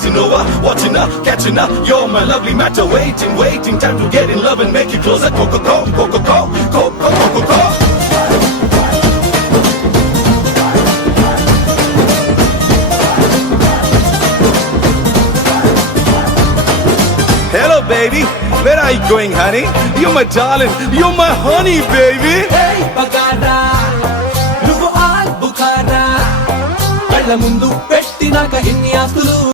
gazing over, watching her, catching her. You're my lovely matter, waiting, time to get in love and make you closer. Go, go, go, go, go, go, go, go, go, go, go. Hello, baby. Where are you going, honey? You're my darling. You're my honey, baby. Hey, bagara, నువ్వు all Bukhara కళ్ళ ముందు పెట్టినాక ఇన్ని ఆస్తులు